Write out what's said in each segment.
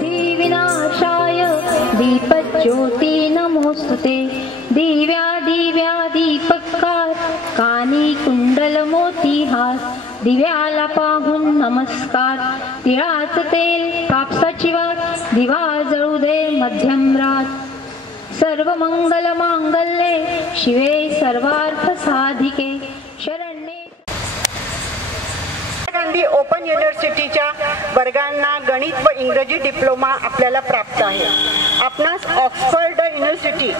विनाशाय दीपज्योती नमोस्तुते। दिव्या दिव्या दीपकार कानी कुंडल मोती हार, दिव्याला पाहून नमस्कार। तिळाचं तेल कापसाची वात दिवा जळू दे मध्यम रात। सर्व मंगल मांगल्ये शिवे सर्वार्थ साधिके शरण्ये। गांधी ओपन युनिव्हर्सिटीच्या वर्गांना गणित व इंग्रजी डिप्लोमा आपल्याला प्राप्त आहे। आपणास ऑक्सफर्ड युनिव्हर्सिटी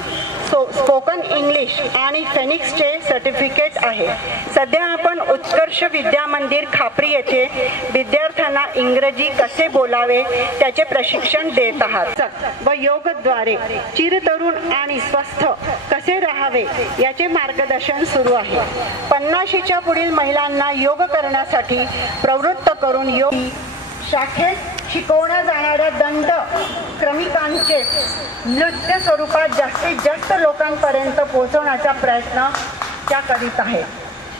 स्पोकन इंग्लिश आणि फेनिक्सचे सर्टिफिकेट आहे। सध्या आपण उत्कर्ष विद्या मंदिर खापरी येथे विद्यार्थ्यांना इंग्रजी कसे बोलावे त्याचे प्रशिक्षण देत आहात व योगद्वारे चिरतरुण आणि स्वस्थ कसे राहावे याचे मार्गदर्शन सुरू आहे। 50च्या पुढील महिलांना योग करण्यासाठी प्रवृत्त करून योग शाखेत शिकवल्या जाणाऱ्या दंड क्रमिकांचे नृत्य स्वरूपात जास्तीत जास्त लोकांपर्यंत पोहोचवण्याचा प्रयत्न त्या करीत आहेत।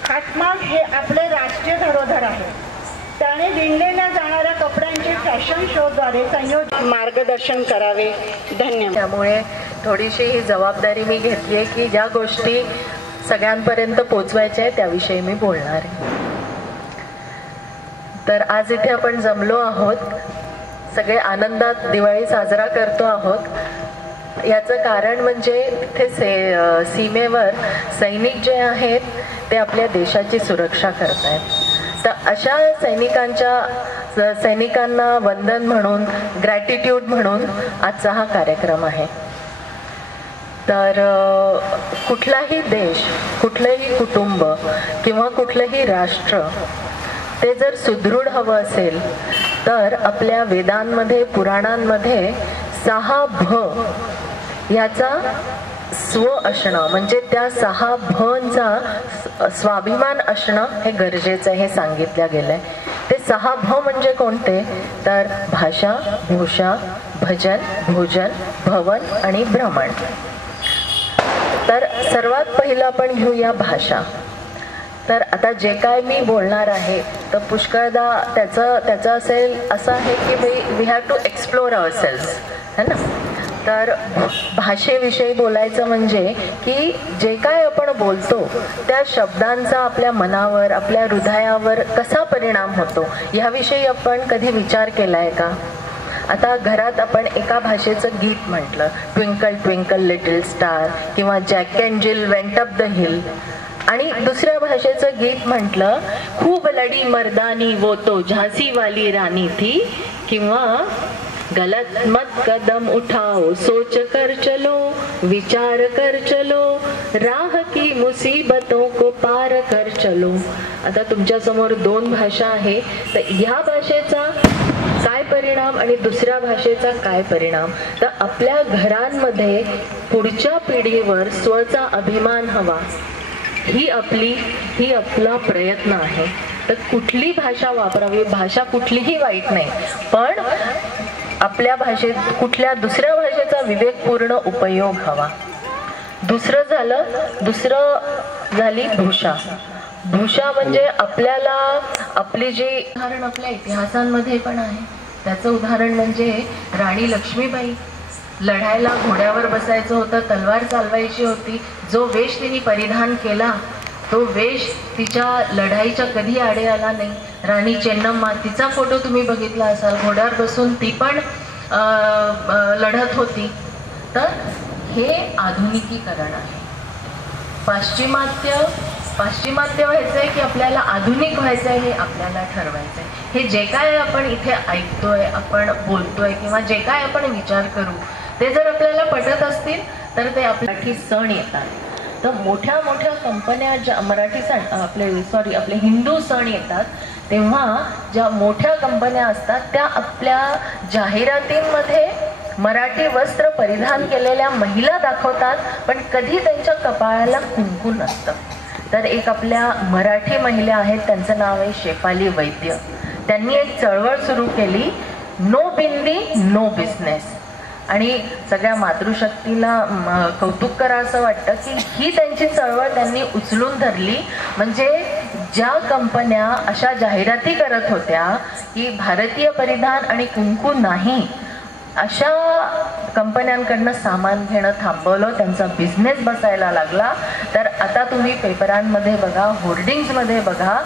हातमाग हे आपले राष्ट्रीय धरोहर आहे। त्याने विणलेल्या जाणाऱ्या कपड्यांचे फॅशन शोद्वारे संयोजित मार्गदर्शन करावे। धन्यवाद। त्यामुळे थोडीशी ही जबाबदारी मी घेतली आहे की ज्या गोष्टी सगळ्यांपर्यंत पोहोचवायच्या आहेत त्याविषयी मी बोलणार आहे। तर आज इथे आपण जमलो आहोत, सगळे आनंदात दिवाळी साजरा करतो आहोत। याचं कारण म्हणजे तिथे सीमेवर सैनिक जे आहेत ते आपल्या देशाची सुरक्षा करत आहेत। तर अशा सैनिकांना वंदन म्हणून, ग्रॅटिट्यूड म्हणून आजचा हा कार्यक्रम आहे। तर कुठलाही देश, कुठलंही कुटुंब किंवा कुठलंही राष्ट्र ते जर सुदृढ हवं असेल तर आपल्या वेदांमध्ये, पुराणांमध्ये 6 भ याचा स्व असणं म्हणजे त्या 6 भंचा स्वाभिमान असणं हे गरजेचं हे सांगितलं गेलंय। ते 6 भ म्हणजे कोणते तर भाषा, भूषा, भजन, भोजन, भवन आणि भ्रमण। तर सर्वात पहिलं आपण घेऊया भाषा। तर आता जे काय मी बोलणार आहे तर पुष्कळदा त्याचं असेल असं आहे की we have to explore ourselves, है ना। तर भाषेविषयी बोलायचं म्हणजे की जे काय आपण बोलतो त्या शब्दांचा आपल्या मनावर, आपल्या हृदयावर कसा परिणाम होतो याविषयी आपण कधी विचार केलाय का? आता घरात आपण एका भाषेचं गीत म्हटलं, ट्विंकल ट्विंकल लिटिल स्टार किंवा जॅक अँड जिल वेंट अप द हिल, आणि दुसऱ्या भाषेचं गीत म्हटलं खूब लडी मर्दानी वो तो झांसी वाली रानी थी, किंवा गलत मत कदम उठाओ सोच कर चलो विचार कर चलो राह की मुसीबतों को पार कर चलो। आता तुमच्या समोर 2 भाषा आहे, तर ह्या भाषेचा काय परिणाम आणि दुसऱ्या भाषेचा काय परिणाम? तर आपल्या घरांमध्ये पुढच्या पिढीवर स्वचा अभिमान हवा, ही आपला प्रयत्न आहे। तर कुठली भाषा वापरावी, भाषा कुठलीही वाईट नाही, पण आपल्या भाषेत कुठल्या दुसऱ्या भाषेचा विवेकपूर्ण उपयोग हवा। दुसरं झाली भूषा। भूषा म्हणजे आपल्याला आपली जी उदाहरण आपल्या इतिहासांमध्ये पण आहे, त्याचं उदाहरण म्हणजे राणी लक्ष्मीबाई। लढायला घोड्यावर बसायचं होतं, तलवार चालवायची होती, जो वेश तिने परिधान केला तो वेश तिच्या लढाईच्या कधी आडे आला नाही। राणी चेन्नम्मा, तिचा फोटो तुम्ही बघितला असाल, घोड्यावर बसून ती पण लढत होती। तर हे आधुनिकीकरण आहे। पाश्चिमात्य व्हायचंय की आपल्याला आधुनिक व्हायचंय हे आपल्याला ठरवायचंय। हे जे काय आपण इथे ऐकतोय, आपण बोलतोय किंवा जे काय आपण विचार करू ते जर आपल्याला पटत असतील तर ते आपले सण येतात। तर मोठ्या कंपन्या ज्या आपले हिंदू सण येतात तेव्हा ज्या मोठ्या कंपन्या असतात त्या आपल्या जाहिरातींमध्ये मराठी वस्त्र परिधान केलेल्या महिला दाखवतात, पण कधी त्यांच्या कपाळाला कुंकू नसतं। तर एक आपल्या मराठी महिला आहेत, त्यांचं नाव आहे शेफाली वैद्य। त्यांनी एक चळवळ सुरू केली, नो बिंदी नो बिझनेस, आणि सगळ्या मातृशक्तीला कौतुक करा असं वाटतं की ही त्यांची चळवळ त्यांनी उचलून धरली। म्हणजे ज्या कंपन्या अशा जाहिराती करत होत्या की भारतीय परिधान आणि कुंकू नाही, अशा कंपन्यांकडनं सामान घेणं थांबवलं, त्यांचा बिझनेस बसायला लागला. तर आता तुम्ही पेपरांमध्ये बघा, होर्डिंग्समध्ये बघा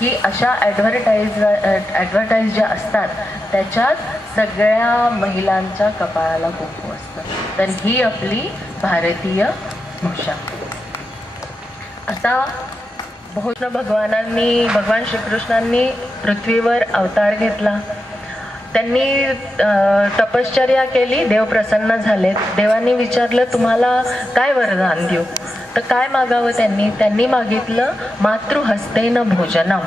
की अशा ॲडव्हर्टाईज ज्या असतात त्याच्यात सगळ्या महिलांच्या कपाळाला कुंकू असतं. तर ही आपली भारतीय भूषा. आता भगवान श्रीकृष्णांनी पृथ्वीवर अवतार घेतला. त्यांनी तपश्चर्या केली, देव प्रसन्न झाले. देवांनी विचारलं तुम्हाला काय वरदान देऊ, तर काय मागावं त्यांनी मागितलं मातृहस्तेन भोजनम.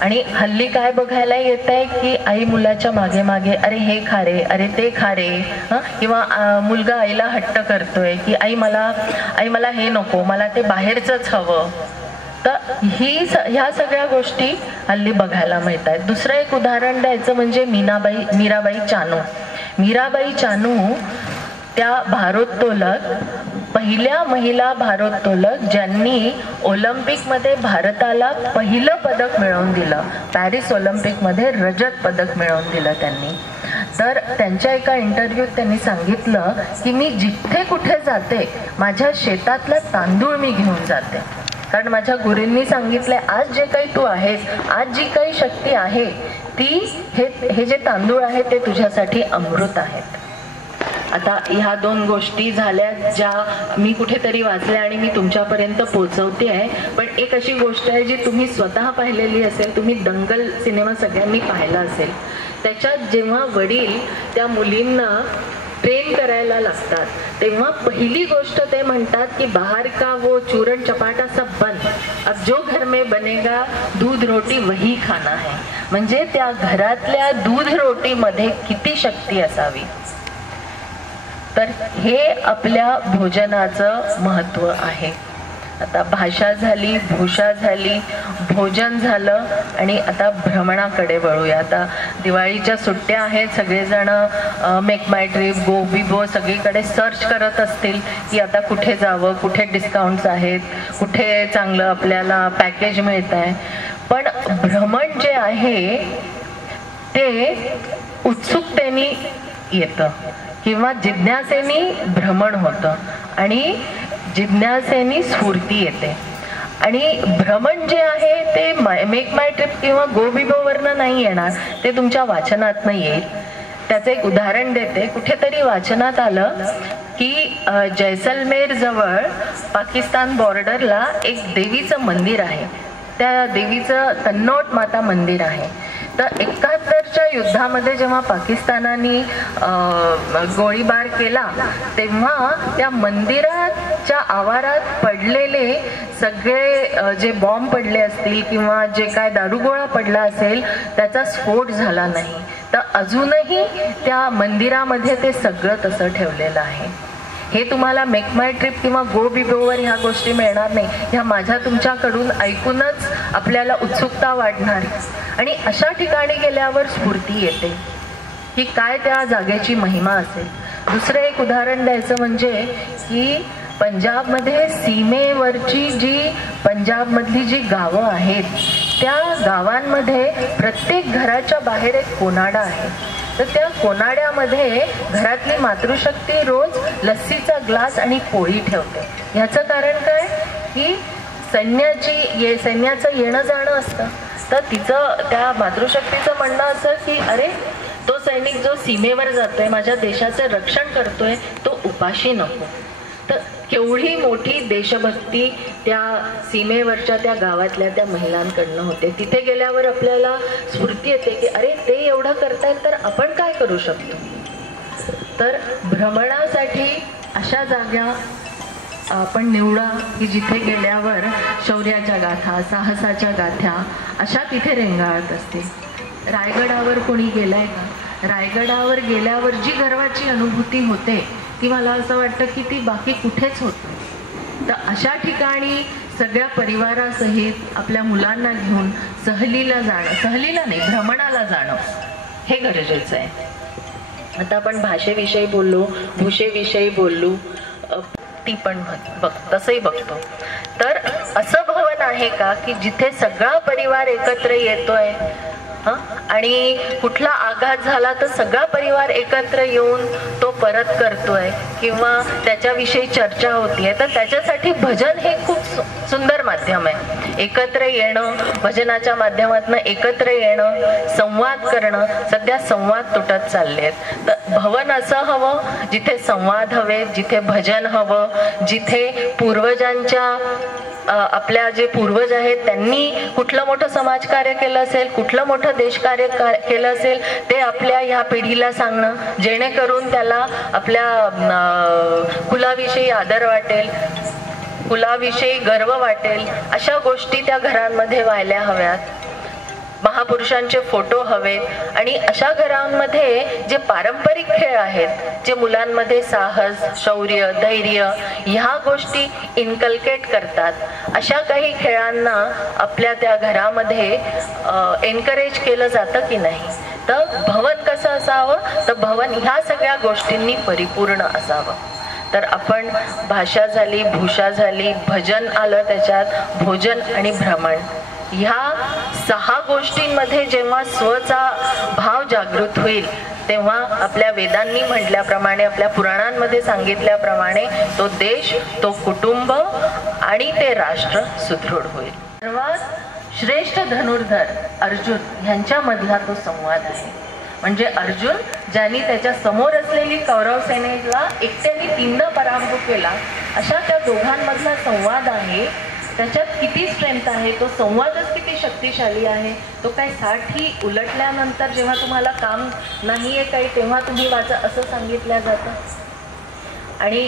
आणि हल्ली काय बघायला येत आहे की आई मुलाच्या मागे मागे अरे हे खा रे, अरे ते खा रे, किंवा मुलगा आईला हट्ट करतोय की आई मला हे नको, मला ते बाहेरचंच हवं. तर ह्या सगळ्या गोष्टी हल्ली बघायला मिळत आहेत. दुसरं एक उदाहरण द्यायचं म्हणजे मीराबाई चानू त्या भारोत्तोलक, पहिल्या महिला भारोत्तोलक ज्यांनी ऑलिम्पिकमध्ये भारताला पहिलं पदक मिळवून दिलं. पॅरिस ऑलिम्पिकमध्ये रजत पदक मिळवून दिलं त्यांनी. तर त्यांच्या एका इंटरव्ह्यूत त्यांनी सांगितलं की मी जिथे कुठे जाते माझ्या शेतातला तांदूळ मी घेऊन जाते, कारण माझ्या गुरूंनी सांगितलंय आज जे काही तू आहेस, आज जी काही शक्ती आहे ती हे जे तांदूळ आहे ते तुझ्यासाठी अमृत आहेत. आता ह्या दोन गोष्टी झाल्या ज्या मी कुठेतरी वाचल्या आणि मी तुमच्यापर्यंत पोहोचवते आहे. पण एक अशी गोष्ट आहे जी तुम्ही स्वतः पाहिलेली असेल, तुम्ही दंगल सिनेमा सगळ्यांनी पाहिला असेल. त्याच्यात जेव्हा वडील त्या मुलींना ट्रेन करायला लागतात तेव्हा पहिली गोष्ट ते म्हणतात की बाहर का वो चूरण चपाटा सब बंद, अब जो घर में बनेगा दूध रोटी वही खाना है. म्हणजे त्या घरातल्या दूध रोटीमध्ये किती शक्ती असावी. तर हे आपल्या भोजनाचं महत्त्व आहे. आता भाषा झाली, भूषा झाली, भोजन झालं, आणि आता भ्रमणाकडे वळूया. आता दिवाळीच्या सुट्ट्या आहेत, सगळेजण मेक माय ट्रिप, गो विगो सगळीकडे सर्च करत असतील की आता कुठे जावं, कुठे डिस्काउंट्स आहेत, कुठे चांगलं आपल्याला पॅकेज मिळत आहे. पण भ्रमण जे आहे ते उत्सुकतेने येतं किंवा जिज्ञासेने भ्रमण होतं आणि जिज्ञासेने स्फूर्ती येते. आणि भ्रमण जे आहे ते मेक माय ट्रिप किंवा गो बिबोवरनं नाही येणार, ते तुमच्या वाचनातनं येईल. त्याचं एक उदाहरण देते. कुठेतरी वाचनात आलं की जैसलमेर जवळ पाकिस्तान बॉर्डरला एक देवीचं मंदिर आहे. त्या देवीचं तन्नोट माता मंदिर आहे. तर 71च्या युद्धामध्ये जेव्हा पाकिस्तानाने गोळीबार केला तेव्हा त्या मंदिराच्या आवारात पडलेले सगळे जे बॉम्ब पडले असतील किंवा जे काय दारुगोळा पडला असेल त्याचा स्फोट झाला नाही. तर अजूनही त्या मंदिरामध्ये ते सगळं तसं ठेवलेलं आहे. हे तुम्हाला मेक माय ट्रिप किंवा गो बिबोवर ह्या गोष्टी मिळणार नाही. ह्या माझ्या तुमच्याकडून ऐकूनच आपल्याला उत्सुकता वाढणार आणि अशा ठिकाणी गेल्यावर स्फूर्ती येते की काय त्या जागेची महिमा असेल. दुसरं एक उदाहरण द्यायचं म्हणजे की पंजाबमध्ये सीमेवरची पंजाबमधली जी गावं आहेत त्या गावांमध्ये प्रत्येक घराच्या बाहेर एक कोनाडा आहे. तर त्या कोनाड्यामध्ये घरातली मातृशक्ती रोज लस्सीचा ग्लास आणि पोळी ठेवते. ह्याचं कारण काय की सैन्याचं येणं जाणं असतं. तर त्या मातृशक्तीचं म्हणणं असं की अरे तो सैनिक जो सीमेवर जातोय, माझ्या देशाचं रक्षण करतोय, तो उपाशी नको. तर केवढी मोठी देशभक्ती त्या सीमेवरच्या त्या गावातल्या त्या महिलांकडनं होते. तिथे गेल्यावर आपल्याला स्फूर्ती येते की अरे ते एवढं करतायत तर आपण काय करू शकतो. तर भ्रमणासाठी अशा जागा आपण निवडा की जिथे गेल्यावर शौर्याच्या गाथा, साहसाच्या गाथा अशा तिथे रेंगाळत असते. रायगडावर कोणी गेलाय का? रायगडावर गेल्यावर जी गर्वाची अनुभूती होते ती मला असं वाटतं की ती बाकी कुठेच होत नाही. तर अशा ठिकाणी सगळ्या परिवारासहित आपल्या मुलांना घेऊन सहलीला नाही भ्रमणाला जाणं हे गरजेचं आहे. आता आपण भाषेविषयी बोललो, भूषेविषयी बोललो, ती पण तसंही बघतो. तर असं भवन आहे का की जिथे सगळा परिवार एकत्र येतोय आणि कुठला आघात झाला तर सगळा परिवार एकत्र येऊन तो परत करतोय किंवा त्याच्याविषयी चर्चा होतीये. तर त्याच्यासाठी भजन हे खूप सुंदर माध्यम आहे. एकत्र येणं, भजनाच्या माध्यमातून एकत्र येणं, संवाद करणं. सध्या संवाद तुटत चालले आहेत. तर भवन असं हवं जिथे संवाद हवे, जिथे भजन हवं, जिथे पूर्वजांच्या आपल्या जे पूर्वज आहेत त्यांनी कुठलं मोठं समाजकार्य केलं असेल, कुठलं मोठं देशकार्य केलं असेल ते आपल्या ह्या पिढीला सांगणं, जेणेकरून त्याला आपल्या कुलाविषयी आदर वाटेल, कुलाविषयी गर्व वाटेल. अशा गोष्टी त्या घरांमध्ये व्हायला हव्यात. महापुरुषांचे फोटो हवेत आणि अशा घरांमध्ये जे पारंपरिक खेळ आहेत, जे मुलांमध्ये साहस, शौर्य, धैर्य ह्या गोष्टी इनकल्केट करतात, अशा काही खेळांना आपल्या त्या घरामध्ये एनकरेज केलं जातं की नाही. तर भवन कसं असावं, तर भवन ह्या सगळ्या गोष्टींनी परिपूर्ण असावं. तर आपण भाषा झाली, भूषा झाली, भजन आलं त्याच्यात, भोजन आणि भ्रमण, ह्या 6 गोष्टींमध्ये जेव्हा स्वचा भाव जागृत होईल तेव्हा आपल्या वेदांनी म्हटल्याप्रमाणे, आपल्या पुराणांमध्ये सांगितल्याप्रमाणे तो देश, तो कुटुंब आणि ते राष्ट्र सुदृढ होईल. सर्वात श्रेष्ठ धनुर्धर अर्जुन यांच्यामधला तो संवाद आहे. म्हणजे अर्जुन ज्यांनी त्याच्या समोर असलेली कौरव सेनेला एकट्याने 3 पराभव केला, अशा त्या दोघांमधला संवाद आहे. त्याच्यात किती स्ट्रेंथ आहे, तो संवादच किती शक्तिशाली आहे. तो काही 60 उलटल्यानंतर जेव्हा तुम्हाला काम नाहीये काही तेव्हा तुम्ही वाचा असं सांगितलं जातं. आणि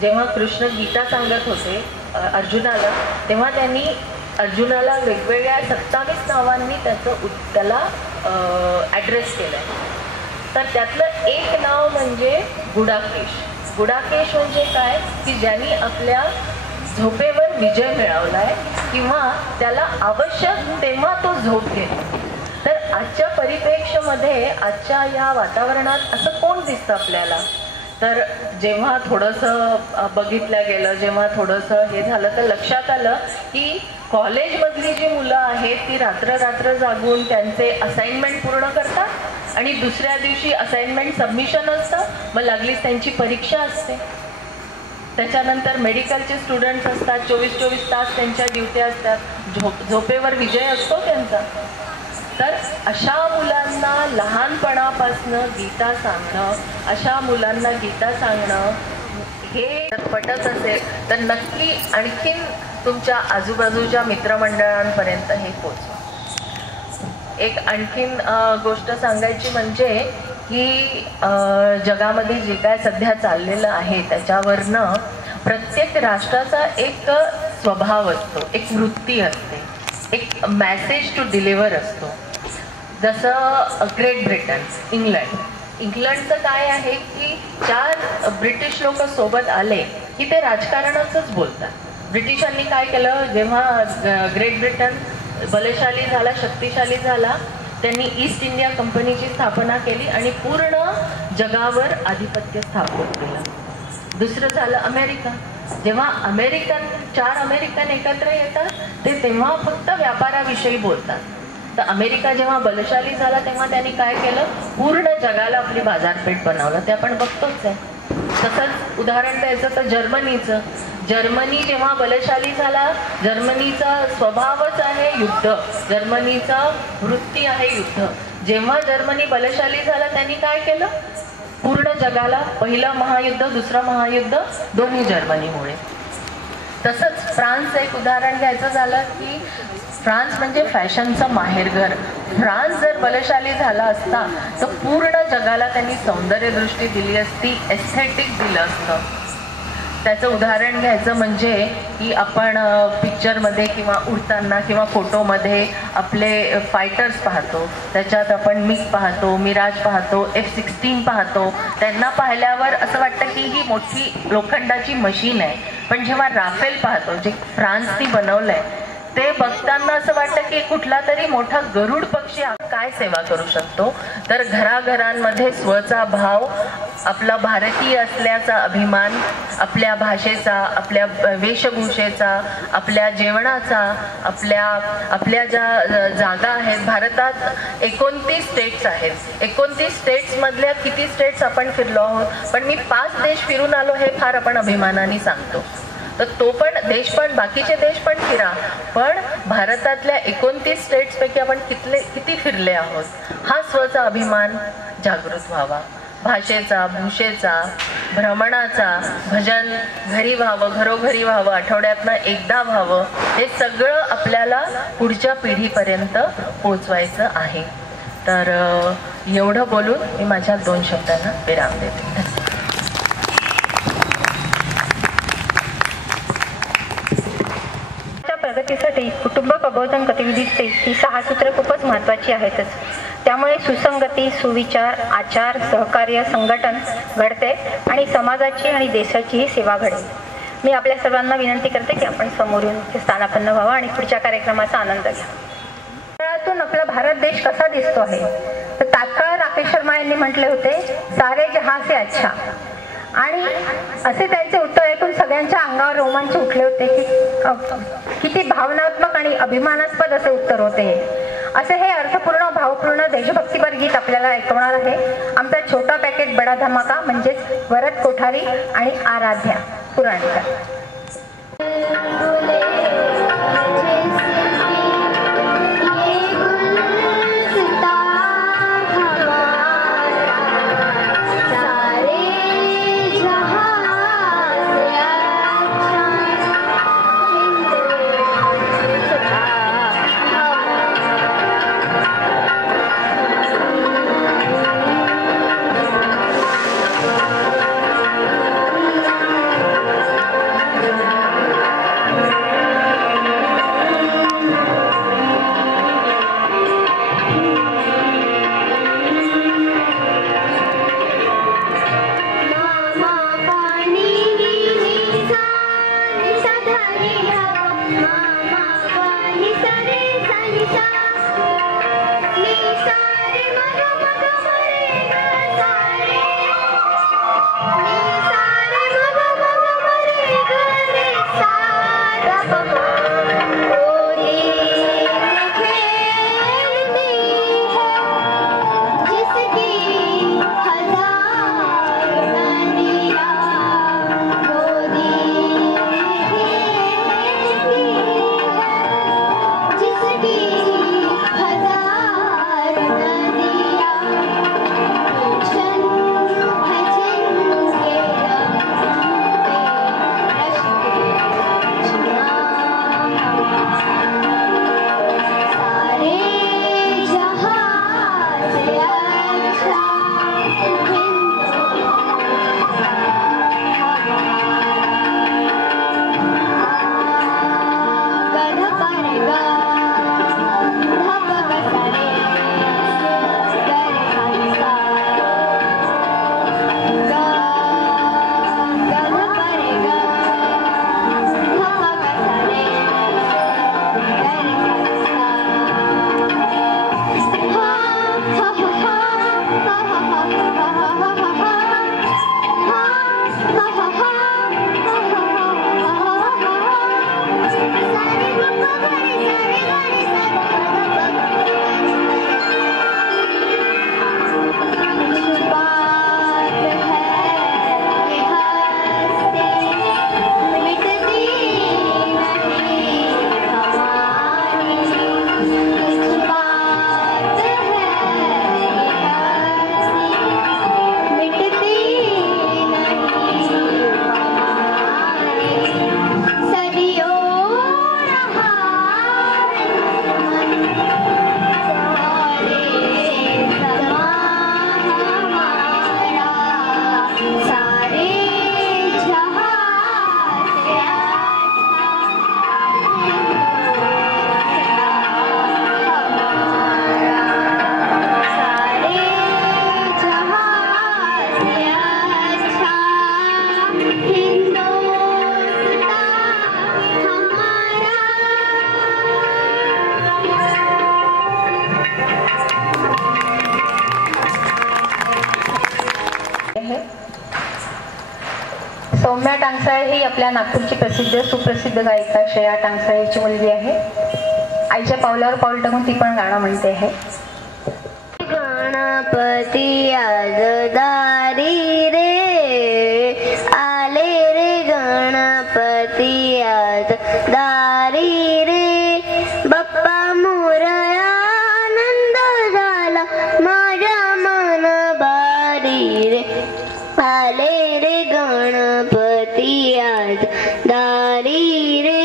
जेव्हा कृष्ण गीता सांगत होते अर्जुनाला, तेव्हा त्यांनी अर्जुनाला वेगवेगळ्या 27 नावांनी त्याला ॲड्रेस केलं. तर त्यातलं एक नाव म्हणजे गुडाकेश. गुडाकेश म्हणजे काय की ज्यांनी आपल्या झोपेवर विजय मिळवलाय किंवा त्याला आवश्यक तेव्हा तो झोप घेतो. तर आजच्या परिप्रेक्ष्यामध्ये, आजच्या या वातावरणात असं कोण दिसतं आपल्याला, तर जेव्हा थोडंसं बघितलं गेलं, जेव्हा थोडंसं हे झालं तर लक्षात आलं की कॉलेजमधली जी मुलं आहेत ती रात्र जागून त्यांचे असाइनमेंट पूर्ण करतात आणि दुसऱ्या दिवशी असाइनमेंट सबमिशन असतं, मग लागलीच त्यांची परीक्षा असते. त्याच्यानंतर मेडिकलचे स्टुडंट्स असतात, 24 तास त्यांच्या ड्युट्या असतात, झोपेवर विजय असतो त्यांचा. तर अशा मुलांना लहानपणापासनं गीता सांगणं, अशा मुलांना गीता सांगणं हे पटत असेल तर नक्की आणखीन तुमच्या आजूबाजूच्या मित्रमंडळांपर्यंत हे पोचवा. एक आणखीन गोष्ट सांगायची म्हणजे की जगामध्ये जे काय सध्या चाललेलं आहे त्याच्यावरनं प्रत्येक राष्ट्राचा एक स्वभाव असतो, एक वृत्ती असते, एक मॅसेज टू डिलिव्हर असतो. जसं ग्रेट ब्रिटन, इंग्लंडचं काय आहे की 4 ब्रिटिश लोक सोबत आले की ते राजकारणाचंच बोलतात. ब्रिटिशांनी काय केलं, जेव्हा ग्रेट ब्रिटन बलशाली झाला, शक्तिशाली झाला, त्यांनी ईस्ट इंडिया कंपनीची स्थापना केली आणि पूर्ण जगावर आधिपत्य स्थापित केलं. दुसरं झालं अमेरिका. जेव्हा 4 अमेरिकन एकत्र येतात ते तेव्हा फक्त व्यापाराविषयी बोलतात. तर अमेरिका जेव्हा बलशाली झाला तेव्हा त्यांनी काय केलं, पूर्ण जगाला आपली बाजारपेठ बनवलं. ते आपण बघतोच आहे. तसंच उदाहरण द्यायचं तर जर्मनी जेव्हा बलशाली झाला, जर्मनीचा स्वभावच आहे युद्ध, जर्मनीचा वृत्ती आहे युद्ध. जेव्हा जर्मनी बलशाली झाला त्यांनी काय केलं, पूर्ण जगाला पहिलं महायुद्ध, दुसरं महायुद्ध दोन्ही जर्मनीमुळे. तसंच फ्रान्स एक उदाहरण घ्यायचं झालं की फ्रान्स म्हणजे फॅशनचं माहेरघर. फ्रान्स जर बलशाली झाला असता तर पूर्ण जगाला त्यांनी सौंदर्यदृष्टी दिली असती, एस्थेटिक दिलं असतं. त्याचं उदाहरण घ्यायचं म्हणजे की आपण पिक्चरमध्ये किंवा उडताना किंवा फोटोमध्ये आपले फायटर्स पाहतो, त्याच्यात आपण मिग पाहतो, मिराज पाहतो, F-16 पाहतो. त्यांना पाहिल्यावर असं वाटतं की ही मोठी लोखंडाची मशीन आहे. पण जेव्हा राफेल पाहतो, जे फ्रान्सनी बनवलंय, ते बघताना असं वाटतं की कुठला तरी मोठा गरुड पक्षी काय सेवा करू शकतो. तर घराघरांमध्ये स्वचा भाव, आपला भारतीय असल्याचा अभिमान, आपल्या भाषेचा, आपल्या वेशभूषेचा, आपल्या जेवणाचा, आपल्या ज्या जागा आहेत. भारतात 29 स्टेट्स आहेत. 29 स्टेट्स मधल्या किती स्टेट्स आपण फिरलो आहोत, पण मी 5 देश फिरून आलो हे फार आपण अभिमानाने सांगतो. तर तो पण देश, पण बाकीचे देश पण फिरा, पण भारतातल्या 29 स्टेट्स पैकी आपण किती फिरले आहोत, हा स्वचा अभिमान जागृत व्हावा. भाषेचा, भूषेचा, भ्रमणाचा, भजन घरी व्हावं, घरोघरी व्हावं, आठवड्यातनं एकदा व्हावं, हे सगळं आपल्याला पुढच्या पिढीपर्यंत पोचवायचं आहे. तर एवढं बोलून मी माझ्या 2 शब्दांना विराम देते. प्रगतीसाठी कुटुंब प्रबोधन गतिविधीचे ही 6 सूत्र खूपच महत्त्वाची आहेतच. त्यामुळे सुसंगती, सुविचार, आचार, सहकार्य, संघटन घडते आणि समाजाची आणि देशाचीही सेवा घडेल. मी आपल्या सर्वांना विनंती करते की आपण समोरून स्थानापन्न व्हावं आणि पुढच्या कार्यक्रमाचा आनंद घ्या. खेळातून आपला भारत देश कसा दिसतो आहे, तर तात्काळ राकेश शर्मा यांनी म्हटले होते, सारे जहां से अच्छा. आणि असे त्यांचे उत्तर ऐकून सगळ्यांच्या अंगावर रोमांच उठले होते की किती भावनात्मक आणि अभिमानास्पद असे उत्तर होते. असे हे अर्थपूर्ण, भावपूर्ण देशभक्तीपर गीत आपल्याला ऐकवणार आहे आमचा छोटा पॅकेट बडा धमाका म्हणजेच वरद कोठारी आणि आराध्या पुराणीकर. सौम्या टांगसाळे ही आपल्या नागपूरची प्रसिद्ध सुप्रसिद्ध गायिका श्रेया टांगसाळेची मुलगी आहे. आईच्या पावलावर पाऊल टाकून ती पण गाणं म्हणते आहे. गणपती आज दारी रे आले रे, गणपती आज दारी रे, बाप्पा मोरया आनंद झाला माझ्या मन भारी रे, आले रे गणपती आज दारी रे,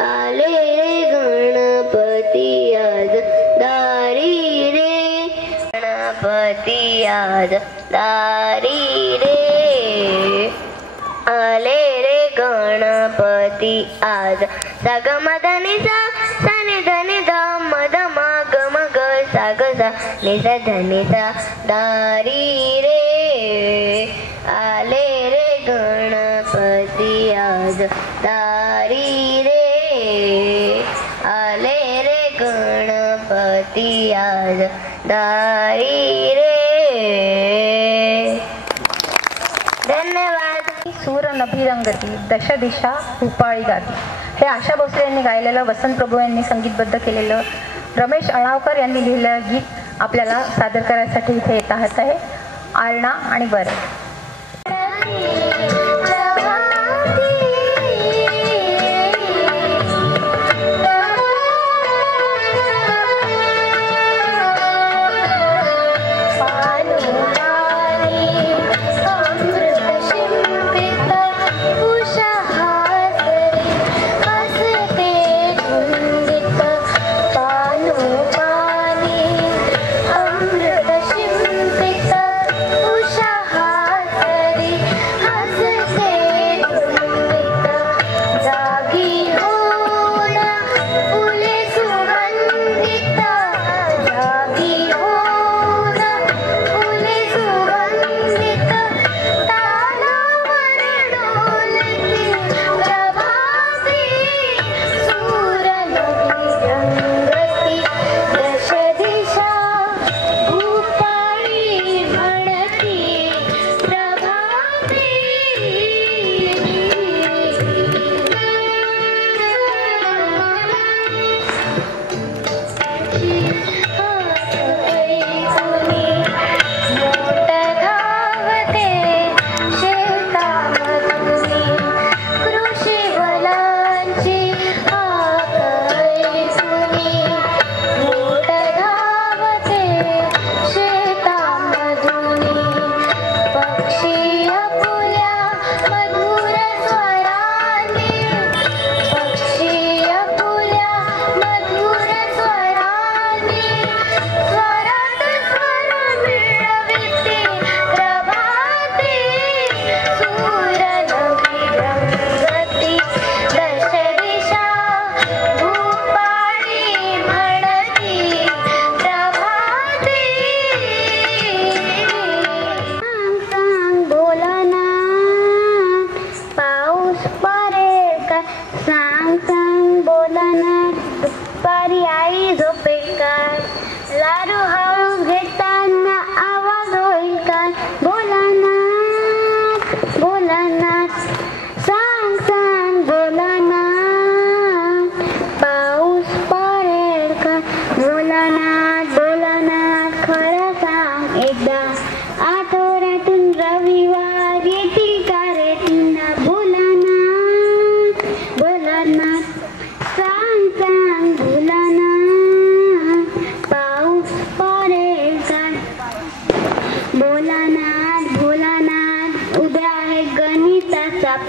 आले रे गणपती आज दारी रे, गणपती आज दारी रे, आले रे गणपती आज. सा ग म ध नि सा, सा नि ध नि ध म ध म ग म ग सा ग सा नि सा ध नि सा दारी रे, आले रे गणपती आज दारी रे, आले रे गणपती आज दारी रे. धन्यवाद. सूर नभिरंगती दश दिशा भूपाळी गाती हे आशा भोसले यांनी गायलेलं, वसंत प्रभू यांनी संगीतबद्ध केलेलं, रमेश अळावकर यांनी लिहिलेलं गीत आपल्याला सादर करायसाठी इथे येत आहे. आळणा आणि बरे.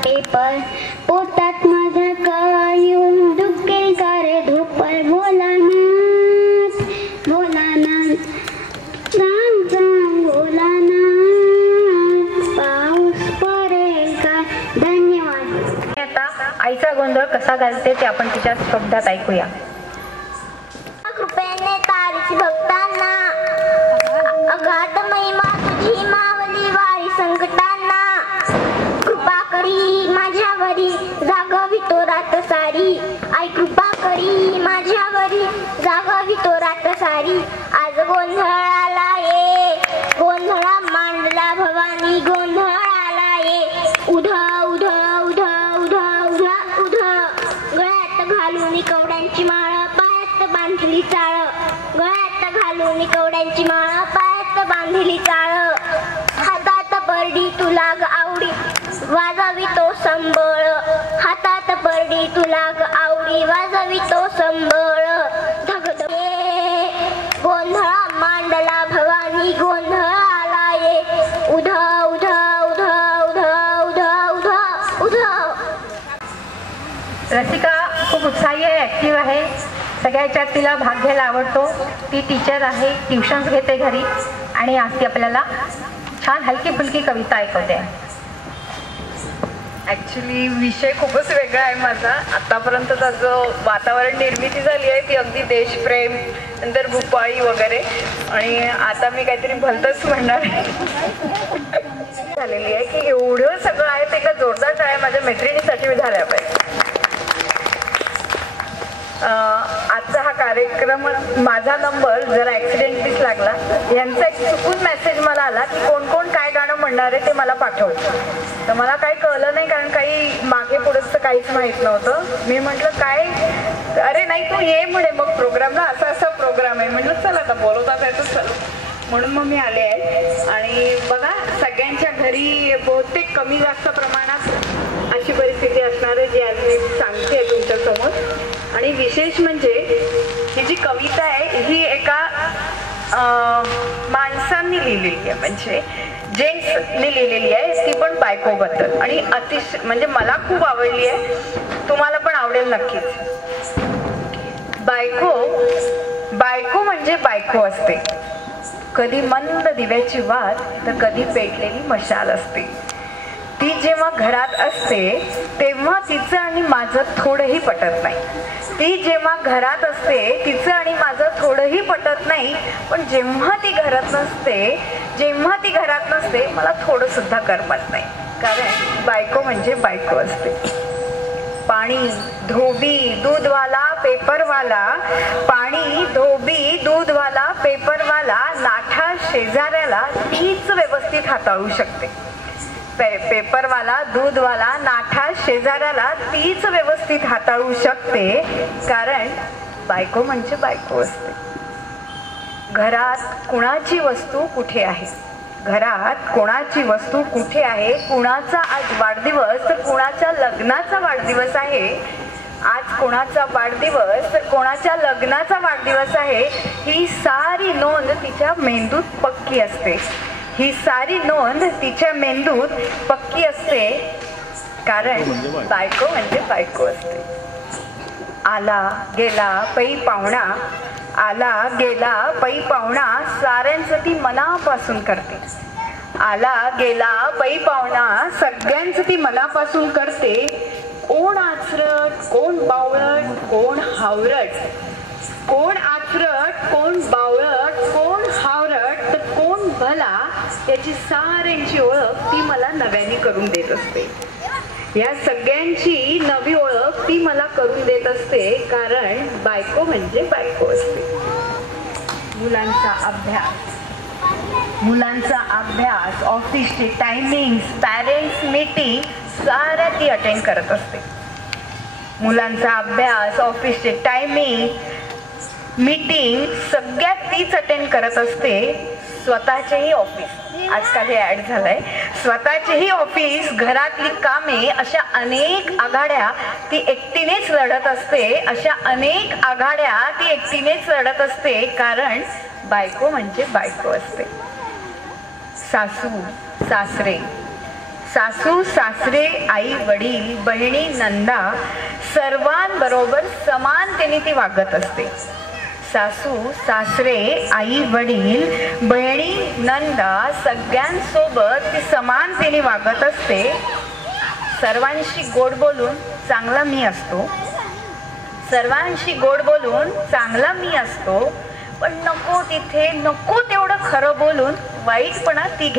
पेपर पोटात माझ्या का येऊन दुखेल का रे धोपर. भोलानाथ भोलानाथ सांग सांग भोलानाथ पाऊस पडेल का. धन्यवाद. आता आईचा गोंधळ कसा घालते ते आपण तिच्या शब्दात ऐकूया. कृपेने तारीची भक्तांना अगाध महिमा तुझी मावली वारी संकटांना. कृपा करी माझ्यावरी जागावी तो रात सारी. आई कृपा करी माझ्यावरी जागावी तो रात सारी. आज गोंधळाला ये गोंधळा मांडला भवानी गोंधळाला ये. कवड्यांची माळ पायात बांधली चाळ गळ्यात घालून कवड्यांची माळ पायात बांधली चाळ हातात परडी तुला ग आवडी वाजवी तो संबळ हातात परडी तुला ग आवडी वाजवी तो संबळ धगधगे गोंधळा मांडला भवानी गोंधळाला ये उधा उधा उधा उधा उधा उधा उधा. रसिका खूप उत्साही आहे, ॲक्टिव्ह आहे, सगळ्या ह्याच्यात तिला भाग घ्यायला आवडतो. ती टीचर आहे, ट्युशन्स घेते घरी आणि आज ती आपल्याला छान हलकी फुलकी कविता ऐकवते. ॲक्च्युली विषय खूपच वेगळा आहे माझा. आतापर्यंतचा जो वातावरण निर्मिती झाली आहे ती अगदी देशप्रेम, नंतर भूपाळी वगैरे, आणि आता मी काहीतरी भलतंच म्हणणार झालेली आहे की एवढं सगळं आहे ते एका जोरदार टाळ्या माझ्या मैत्रिणीसाठी मी झाल्या पाहिजे. आजचा हा कार्यक्रम माझा नंबर जरा ॲक्सिडेंटलीच लागला. यांचा एक चुकून मेसेज मला आला की कोण कोण काय गाणं म्हणणार आहे ते मला पाठवलं. तर मला काही कळलं नाही, कारण काही मागे पुढंच काहीच माहीत नव्हतं. मी म्हटलं काय, अरे नाही तू ये म्हणे मग प्रोग्रामला, असा असा प्रोग्राम आहे. म्हटलं चल आता बोलवतात आहे तर चल, म्हणून मग मी आले आहे. आणि बघा सगळ्यांच्या घरी बहुतेक कमी जास्त प्रमाणात अशी परिस्थिती असणार आहे जी आज मी सांगते तुमच्यासमोर. आणि विशेष म्हणजे ही जी कविता आहे ही एका माणसांनी लिहिलेली आहे, म्हणजे जेंट्सनी लिहिलेली आहे, ती पण बायकोबद्दल. आणि अतिशय म्हणजे मला खूप आवडली आहे, तुम्हाला पण आवडेल नक्कीच. बायको म्हणजे बायको असते, कधी मंद दिव्याची वात तर कधी पेटलेली मशाल असते. ती जेव्हा घरात असते तेव्हा तिचं आणि माझं थोडंही पटत नाही. ती जेव्हा घरात असते तिचं आणि माझं थोडंही पटत नाही. पण जेव्हा ती घरात नसते मला थोडं सुद्धा करमत नाही, कारण बायको म्हणजे बायको असते. पाणी धोबी दूधवाला पेपरवाला, पाणी धोबी दूधवाला पेपरवाला, नाठा शेजाऱ्याला तीच व्यवस्थित हाताळू शकते. पेपरवाला दूधवाला नाठा शेजाऱ्याला तीच व्यवस्थित हाताळू शकते, कारण बायको म्हणजे बायको असते. घरात कुणाची वस्तू कुठे आहे, कुणाचा आज वाढदिवस तर कुणाच्या लग्नाचा वाढदिवस आहे. आज कोणाचा वाढदिवस तर कोणाच्या लग्नाचा वाढदिवस आहे, ही सारी नोंद तिच्या मेंदूत पक्की असते. कारण बायको म्हणजे बायको असते. आला गेला पै पाहुणा साऱ्यांचं ती मनापासून करते. आला गेला पै पाहुणा सगळ्यांचं ती मनापासून करते. कोण आचरट कोण बावळट कोण हावरट, कोण आचरट कोण बावळट कोण हावरट तर कोण भला, याची साऱ्यांची ओळख ती मला नव्याने करून देत असते. या सगळ्यांची नवी ओळख ती मला करून देत असते, कारण बायको म्हणजे बायको असते. मुलांचा अभ्यास, ऑफिसचे टायमिंग्स, पॅरेंट्स मीटिंग साऱ्या ती अटेंड करत असते. मुलांचा अभ्यास, ऑफिसचे टायमिंग, मीटिंग सगळ्यात तीच अटेंड करत असते. स्वतःचेही ऑफिस, आजकाल हे ऍड झालंय, स्वतःचेही ऑफिस, घरातली कामे, अशा अनेक आघाड्या ती एकटीनेच लढत असते. कारण बायको म्हणजे बायको असते. सासू सासरे आई वडील बहिणी नंदा सर्वांबरोबर समानतेने ती वागत असते. सासू सासरे आई वडील बहिणी नंदा सगळ्यांसोबत ती समानतेने वागत असते. सर्वांशी गोड बोलून चांगला मी असतो, पण नको तिथे नको तेवढं खरं बोलून वाईटपणा ती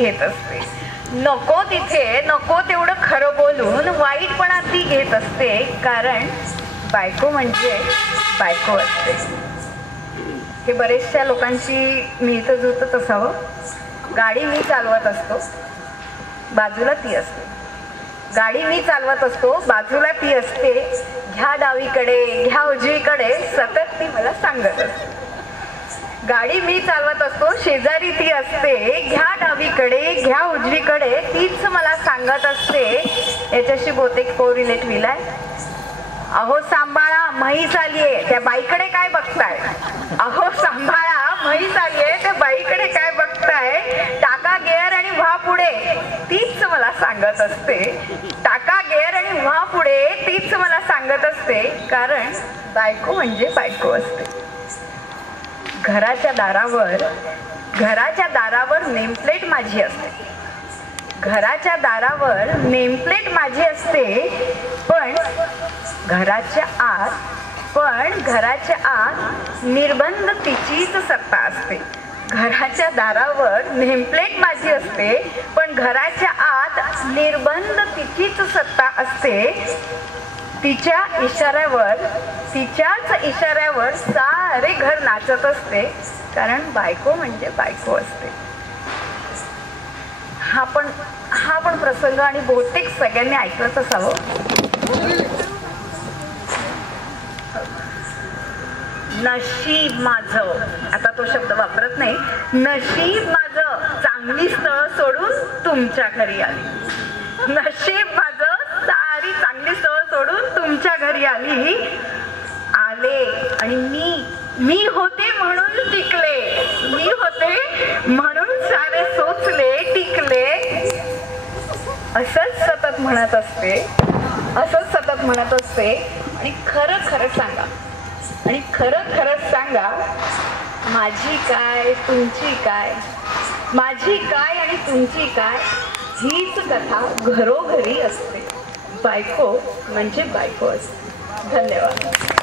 घेत असते. कारण बायको म्हणजे बायको असते. हे बरेचशा लोकांची मिळतं जुळतच असावं. गाडी मी चालवत असतो, बाजूला ती असते. घ्या डावीकडे घ्या उजवीकडे सतत ती मला सांगत असते. गाडी मी चालवत असतो, शेजारी ती असते, घ्या डावीकडे घ्या उजवीकडे तीच मला सांगत असते. याच्याशी बहुतेक कोरिलेट व्हील आहे. अहो सांभाळा म्हैस आलीये, त्या बाईकडे काय बघताय? अहो सांभाळा म्हैस आलीये, त्या बाईकडे काय बघताय? टाका गेअर आणि व्हा पुढे, तीच मला सांगत असते. टाका गेअर आणि व्हा पुढे, तीच मला सांगत असते. कारण बायको म्हणजे बायको असते. घराच्या दारावर नेमप्लेट माझी असते. घराच्या दारावर नेमप्लेट माझी असते. पण घराच्या आत निर्बंध तिचीच सत्ता असते. घराच्या दारावर नेमप्लेट माझी असते, पण घराच्या आत निर्बंध तिचीच सत्ता असते. तिच्याच इशाऱ्यावर सारे घर नाचत असते. कारण बायको म्हणजे बायको असते. हा पण प्रसंग आणि बहुतेक सगळ्यांनी ऐकलंच असावं. नशीब माझं, आता तो शब्द वापरत नाही, नशीब माझं चांगली स्थळ सोडून तुमच्या घरी आली. नशीब माझं सारी चांगली स्थळ सोडून तुमच्या घरी आले. आणि मी होते म्हणून टिकले. मी होते म्हणून सारे सोचले टिकले. असंच सतत म्हणत असते. आणि खरं सांगा, माझी काय तुमची काय, माझी काय आणि तुमची काय, हीच कथा घरोघरी असते. बायको म्हणजे बायको असते. धन्यवाद.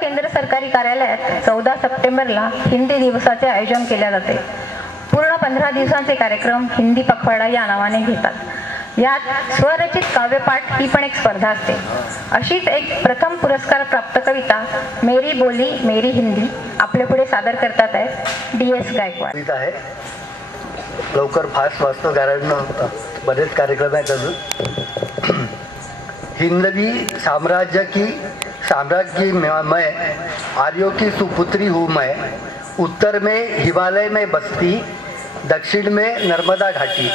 केंद्र सरकारी कार्यालयात 14 सप्टेंबरला हिंदी दिवसाचे आयोजन केले जाते. पूर्ण 15 दिवसांचे कार्यक्रम हिंदी पखवाडा या नावाने घेतात। यात स्वरचित काव्यपाठ ही पण एक स्पर्धा असते। अशीच एक प्रथम पुरस्कार प्राप्त कविता मेरी बोली मेरी हिंदी आपल्या पुढे सादर करतात आहे DS गायकवाड आहे। लवकर फास्ट वाचतो कारण बरेच कार्यक्रम आहेत अजून। हिंदवी साम्राज्य मैं आर्यों की सुपुत्री हूँ मैं। उत्तर में हिमालय में बसती, दक्षिण में नर्मदा घाटी,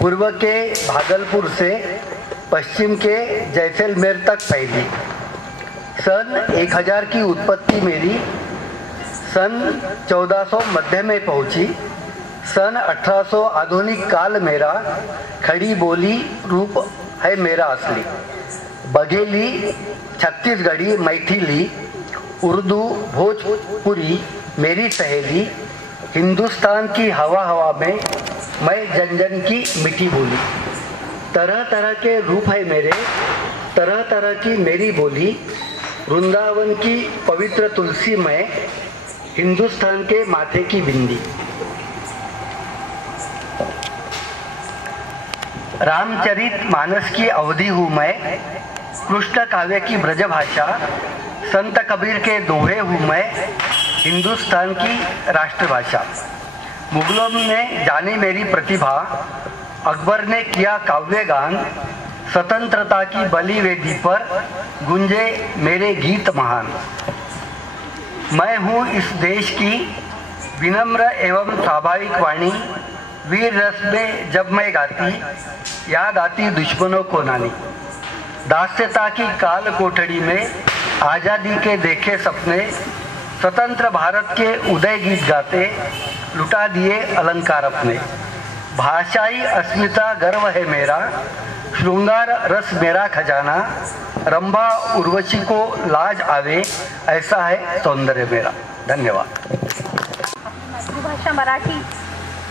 पूर्व के भागलपुर से पश्चिम के जैसलमेर तक फैली। सन 1000 की उत्पत्ति मेरी, सन 1400 मध्य में पहुंची, सन 1800 आधुनिक काल मेरा, खड़ी बोली रूप है मेरा असली। बघेली, छत्तीसगढ़ी, मैथिली, उर्दू, भोजपुरी मेरी सहेली। हिंदुस्तान की हवा हवा में मैं जन जन की मीठी बोली। तरह तरह के रूप है मेरे, तरह तरह की मेरी बोली। वृंदावन की पवित्र तुलसी मैं, हिंदुस्तान के माथे की बिंदी। रामचरित मानस की अवधि हूँ मैं, कृष्ण काव्य की ब्रजभाषा। संत कबीर के दोहे हूँ मैं, हिंदुस्तान की राष्ट्रभाषा। मुगलों ने जानी मेरी प्रतिभा, अकबर ने किया काव्य गान। स्वतंत्रता की बलि वेदी पर गूंजे मेरे गीत महान। मैं हूँ इस देश की विनम्र एवं स्वाभाविक वाणी। वीर रस में जब मैं गाती, याद आती दुश्मनों को नानी। दास्यता की काल कोठड़ी में आज़ादी के देखे सपने। स्वतंत्र भारत के उदय गीत गाते, लुटा दिए अलंकार अपने। भाषाई अस्मिता गर्व है मेरा, श्रृंगार रस मेरा खजाना। रंभा उर्वशी को लाज आवे, ऐसा है सौंदर्य मेरा। धन्यवाद। मातृभाषा मराठी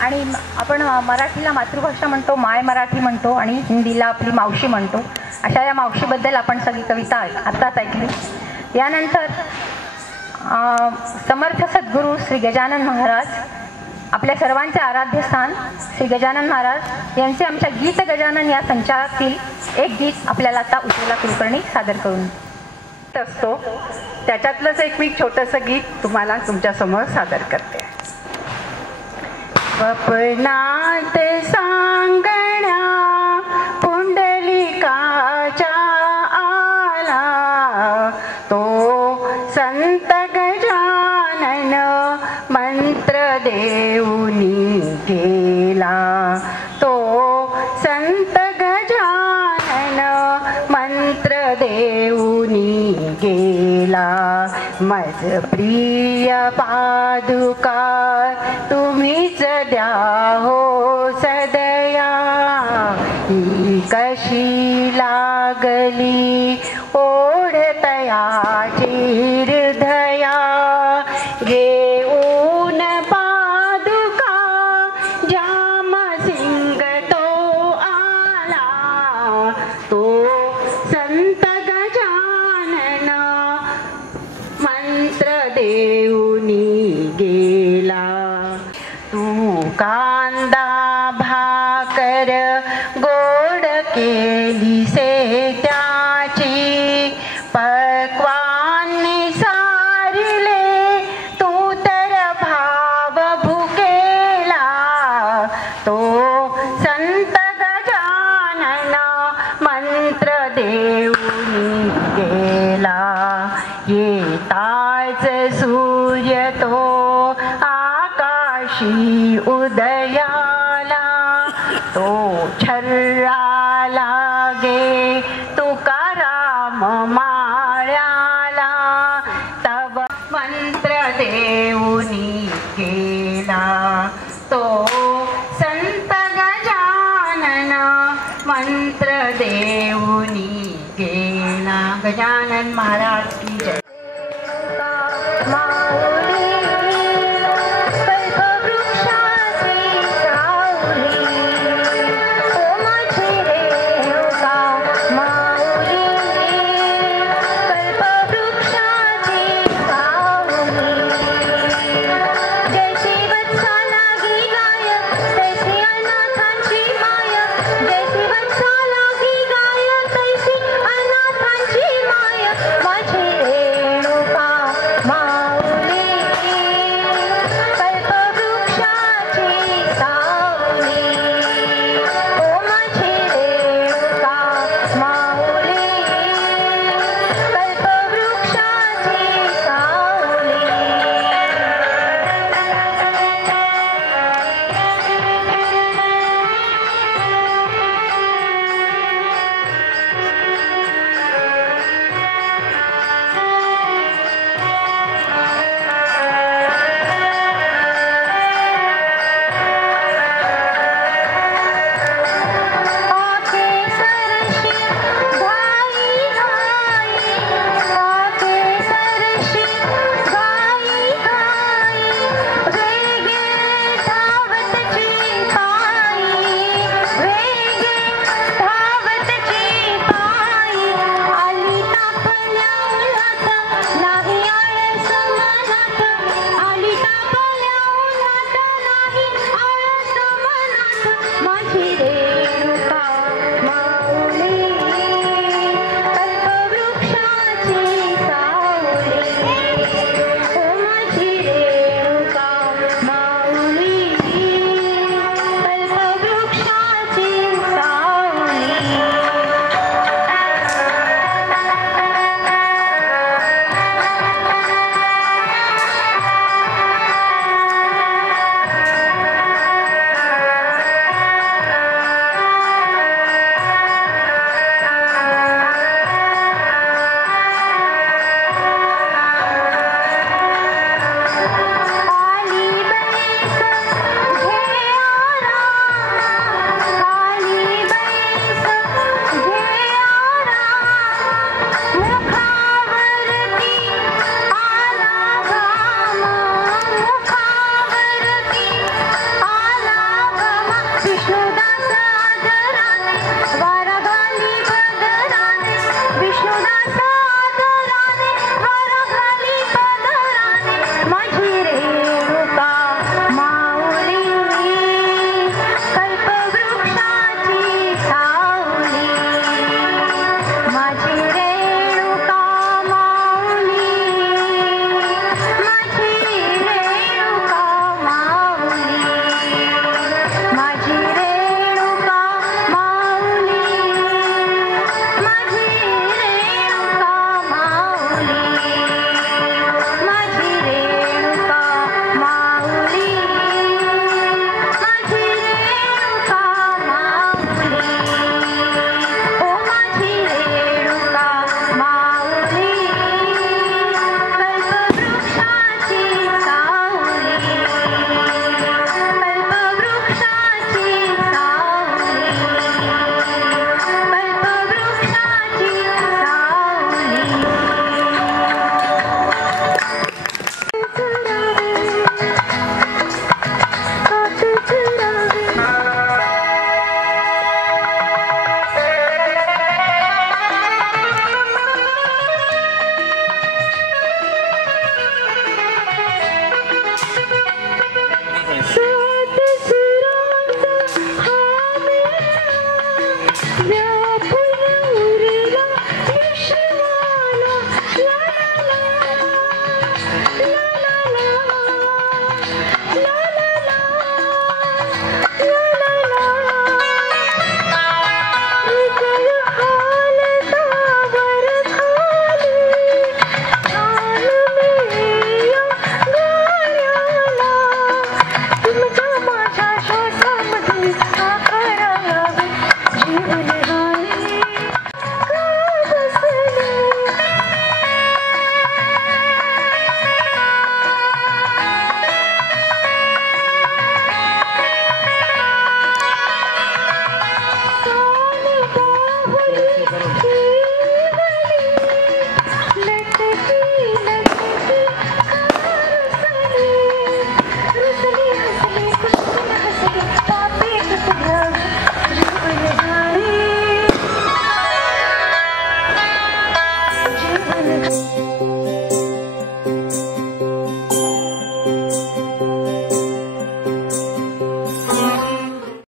आणि आपण मराठीला मातृभाषा म्हणतो, माय मराठी म्हणतो आणि हिंदीला आपली मावशी म्हणतो। अशा या मावशीबद्दल आपण सगळी कविता आत्ताच ऐकली। यानंतर समर्थ सद्गुरू श्री गजानन महाराज, आपल्या सर्वांचे आराध्यस्थान श्री गजानन महाराज यांचे आमच्या गीत गजानन या संचातील एक गीत आपल्याला आता उज्ज्वला कुलकर्णी सादर करून असतो। त्याच्यातलंच एक मी छोटंसं गीत तुम्हाला तुमच्या समोर सादर करते। स्वप्नात सांगण्या पुंडलिकाच्या आला, तो संत गजानन मंत्र देऊनी गेला। तो संत गजानन मंत्र देऊनी गेला। मज प्रिय पादुका तुम्हीच द्या हो सदया। ही कशी लागली ओढ तयाची हृदया। घेऊन पादुका जाम सिंग तो आला। तो संत गजानन मंत्र देऊनी गेला। तू कांदा भाकर गोड केली से त्याची, पक्वान सारिले तू तर भाव भुकेला। तो संत गजानन मंत्र देऊनी गेला। येताच सूर्य तो आकाशी उदयाला। तो छर्रा लागे तुकाराम माळ्याला। तब मंत्र देऊनी गेला। तो संत गजानन मंत्र देऊनी गेला। गजानन महाराज